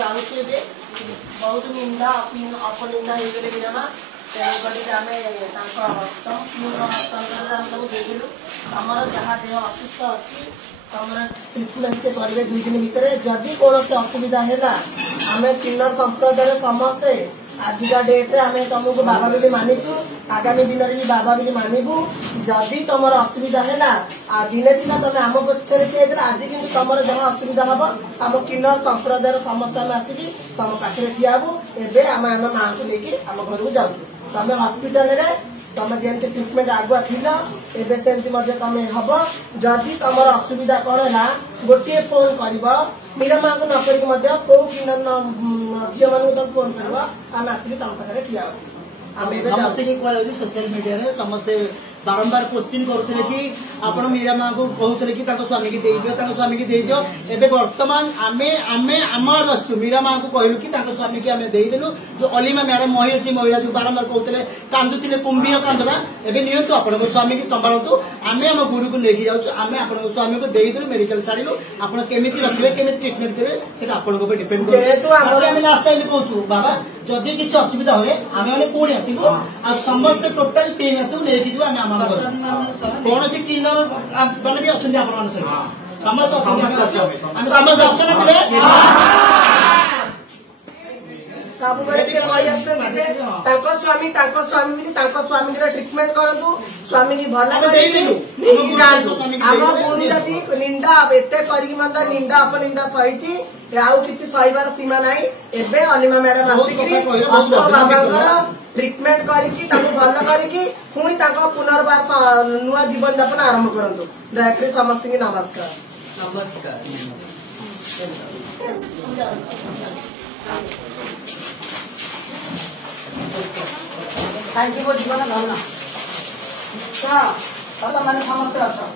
जाऊे बहुत निंदा अपनिंदा हो गले भी जमा तेणुक आम हस्तांतर देलु आमर जहाँ देह असुस्थ अच्छी तुम ट्रिटमेंट करेंगे 2 दिन भितर जदि कौन असुविधा है आम किन्नर संप्रदाय समस्ते आजिका डेट्रे आम तुमको बाबा बोली मानिचु आगामी दिन में भी बाबा बोली मानबू जदि तुम असुविधा है दिने दिन तुम आम पक्षे किए आज कि तुम जहाँ असुविधा हम आम किन्नर संप्रदाय समस्त आम आसिक तुम पाखे ठियाबू एवं आम माँ को लेकिन आम घर को जाऊँ तुम हस्पिटाल तुम जमी ट्रिटमेंट आगुआ थिल एवं सेमती तुम हम जदि तुम असुविधा कौन है गोटे फोन कर मीरा माँ को नक कौ कि झील मान तुम फोन कर आम आसिक तुम पाखे ठिया समस्त सोशल मीडिया समस्ते बारंबार क्वेश्चन करते कि आपण मीरा माँ को कहते कि स्वामी की दे स्वामी की दे दियो एवं बर्तमान आमे आमे आमर आसु मीरा माँ को कहलु कि स्वामी की आम देदेलु जो अलीमा मैडम महिषी महिला जो बारंबार कहते कांदुले कुंभीर कांदना एवं नियंतु आपण स्वामी की संभालतु आमे आम गुरु को लेके जाऊँ आम आप स्वामी को देदेलु मेडिकल छाड़ू आप केमी रखिए केमी ट्रिटमेंट करेंगे से आपण डिपेंड कर लास्ट टाइम कहूँ बाबा जदि किसी असुविधा हुए आम मैंने पुणी आसबू आ समस्त टोटाल टीम आसू लेकिन जी आम कौन सी किन्नर मैंने भी अच्छा समस्त सब स्वामी स्वामी ट्रिटमेंट करूँ स्वामी की भल आम गुरु जदि निंदा एत कर निंदा अपनिंदा सही आउ कि सहबार सीमा ना एवं अनिमा मैडम आसिक बाबा ट्रिटमेंट करके भल करके पुणी पुनर्बार नुआ जीवन यापन आरंभ करूँ दयाकोरी समस्त की नमस्कार नमस्कार थैंक यू जीवन धन्य मैंने समस्त अच्छा